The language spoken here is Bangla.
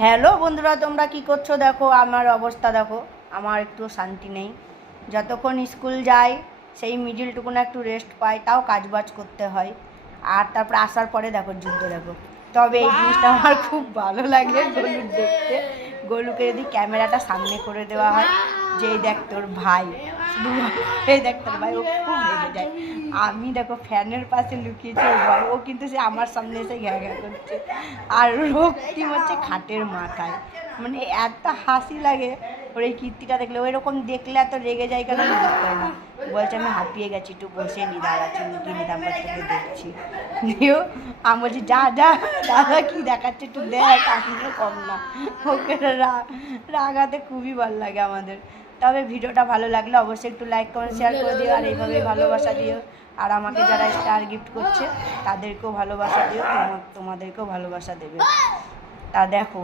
হ্যালো বন্ধুরা, তোমরা কি করছো? দেখো আমার অবস্থা, দেখো আমার একটু শান্তি নেই। যতক্ষণ স্কুল যাই সেই মিডিলটুকুনা একটু রেস্ট পাই, তাও কাজবাজ করতে হয়। আর তারপর আসার পরে দেখো যুদ্ধ, দেখো। তবে এই জিনিসটা আমার খুব ভালো লাগে গোলুর দেখতে। গোলুকে যদি ক্যামেরাটা সামনে করে দেওয়া হয় যে এই দেখ তোর ভাই, শুধু এই দেখ তোর ভাই, ও খুব রেগে যায়। আমি দেখো ফ্যানের পাশে লুকিয়েছি, ও ভয়, ও কিন্তু সে আমার সামনে এসে ঘ্যা ঘ্যা করছে। আর রক্তিম হচ্ছে খাটের মাথায়। মানে এত হাসি লাগে ওর এই কীর্তিটা দেখলে। ওই রকম দেখলে এত রেগে যায় কেন আমি বুঝতে পারি না। বলছে আমি হাঁপিয়ে গেছি, একটু বসে নি, দাদা চুমকি নি, তারপর তোকে দেখছি। দিও আমি বলছি যা যা, দাদা কি দেখাচ্ছে একটু দেখ, আমিও কম না। ওকে রাগাতে খুবই ভালো লাগে আমাদের। তবে ভিডিওটা ভালো লাগলে অবশ্যই একটু লাইক কমেন্ট শেয়ার করে দিও, আর এইভাবেই ভালোবাসা দিও। আর আমাকে যারা স্টার গিফট করছে তাদেরকেও ভালোবাসা দিও, তোমাদেরকেও ভালোবাসা দেবে। তা দেখো।